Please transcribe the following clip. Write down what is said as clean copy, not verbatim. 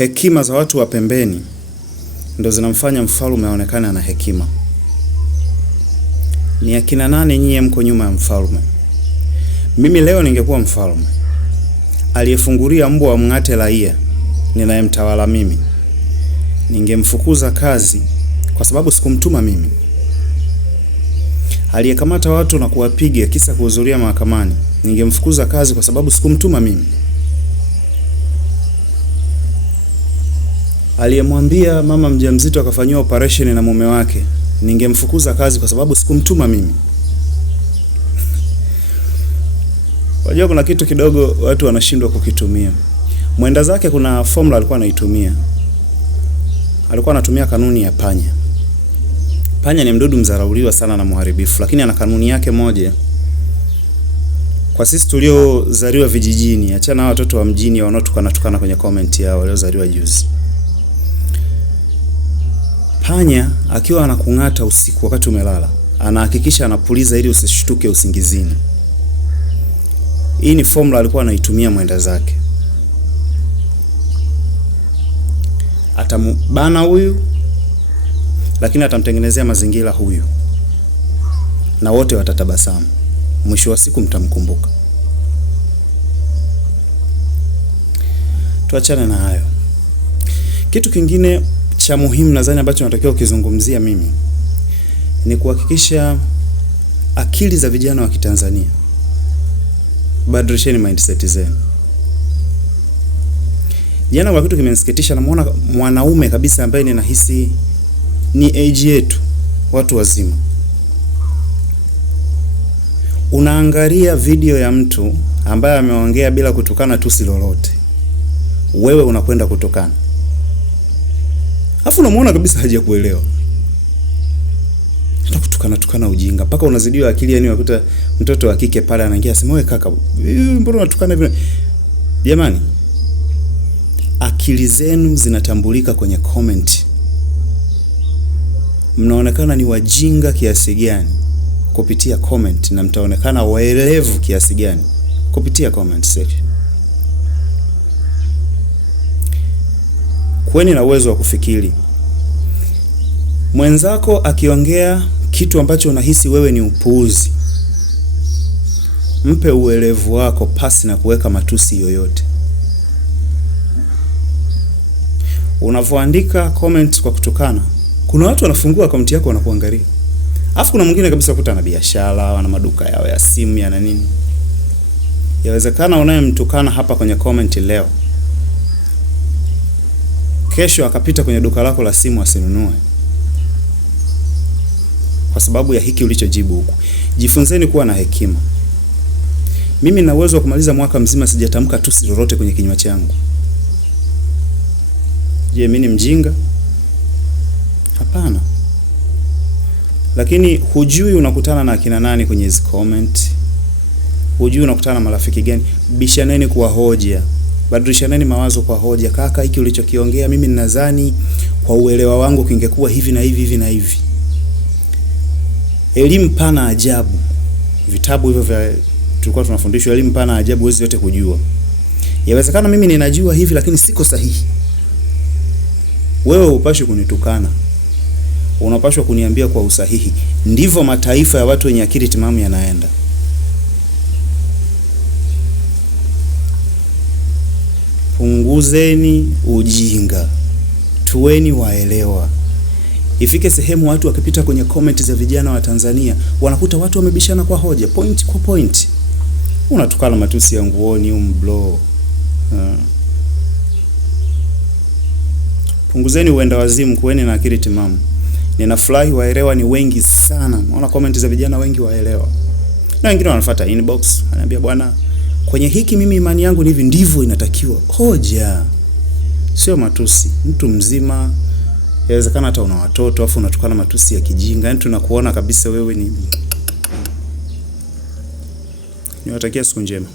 Hekima za watu wa pembeni ndo zinamfanya mfalme aonekane ana hekima. Ni akina nani nyie mko nyuma ya mfalme? Mimi leo ningekuwa mfalme, aliyefungulia mbwa mng'ate raia ninayemtawala mimi, ningemfukuza kazi kwa sababu sikumtuma mimi. Aliyekamata watu na kuwapiga kisa kuhudhuria mahakamani, ningemfukuza kazi kwa sababu sikumtuma mimi. Aliyemwambia mama mjamzito akafanyiwa operation na mume wake, ningemfukuza kazi kwa sababu sikumtuma mimi. Wajua kuna kitu kidogo watu wanashindwa kukitumia. Mwenda zake kuna formula alikuwa anaitumia. Alikuwa anatumia kanuni ya panya. Panya ni mdudu mzarauliwa sana na muharibifu, lakini ana kanuni yake moja. Kwa sisi tuliozaliwa vijijini, achana na watoto wa mjini wanaotukana kwenye comment yao waliozaliwa juzi. Panya akiwa anakung'ata usiku wakati umelala, anahakikisha anapuliza ili usishtuke usingizini. Hii ni formula alikuwa anaitumia mwenda zake. Atambana huyu, lakini atamtengenezea mazingira huyu, na wote watatabasamu. Mwisho wa siku mtamkumbuka. Tuachane na hayo. Kitu kingine cha muhimu nadhani ambacho natakiwa kuzungumzia mimi ni kuhakikisha akili za vijana wa Kitanzania, badilisheni mindset zenu. Jana kwa kitu kimenisikitisha, namuona mwanaume kabisa ambaye ninahisi ni age yetu, watu wazima. Unaangalia video ya mtu ambaye ameongea bila kutukana tusi lolote, wewe unakwenda kutukana. Afu unamuona kabisa hajakuelewa. Hata kutukana ujinga mpaka unazidiwa akili. Yani wakuta mtoto wa kike pale anaingia asema, wewe kaka, mbona unatukana hivi? Jamani, akili zenu zinatambulika kwenye comment. Mnaonekana ni wajinga kiasi gani kupitia comment, na mtaonekana waelevu kiasi gani kupitia comment section. Kweni na uwezo wa kufikiri. Mwenzako akiongea kitu ambacho unahisi wewe ni upuuzi, mpe uelevu wako pasi na kuweka matusi yoyote. Unavoandika comment kwa kutukana, kuna watu wanafungua account yako wanakuangalia. Alafu kuna mwingine kabisa kuta na biashara, wana maduka yao ya simu ya na nini. Yawezekana unayemtukana hapa kwenye comment leo, kesho akapita kwenye duka lako la simu asinunue kwa sababu ya hiki ulichojibu huku. Jifunzeni kuwa na hekima. Mimi nina uwezo wa kumaliza mwaka mzima sijatamka tusi lolote kwenye kinywa changu. Je, mimi ni mjinga? Hapana. Lakini hujui unakutana na akina nani kwenye hizo comment. Hujui unakutana na marafiki gani. Bishaneni kwa hoja. Badilishaneni mawazo kwa hoja. Kaka, hiki ulichokiongea mimi ninadhani kwa uelewa wangu kingekuwa hivi na hivi na hivi. Elimu pana ajabu. Vitabu hivyo vya tulikuwa tunafundishwa elimu pana ajabu, huwezi yote kujua. Yawezekana mimi ninajua hivi lakini siko sahihi. Wewe upashwe kunitukana. Unapashwa kuniambia kwa usahihi. Ndivyo mataifa ya watu wenye akili timamu yanaenda. Punguzeni ujinga. Tuweni waelewa. Ifike sehemu watu wakipita kwenye comment za vijana wa Tanzania, wanakuta watu wamebishana kwa hoja, point kwa point. Unatukana matusi ya nguoni, umblo. Punguzeni uenda wazimu, kuweni na akili timamu. Ninafurahi waelewa ni wengi sana. Naona comment za vijana wengi waelewa. Na wengine wanafuata inbox, ananiambia bwana, kwenye hiki mimi imani yangu ni hivi, ndivyo inatakiwa. Hoja. Sio matusi. Mtu mzima, yawezekana hata una watoto afu unatukana matusi ya kijinga. Yaani tunakuona kabisa wewe ni. Niwatakia siku njema.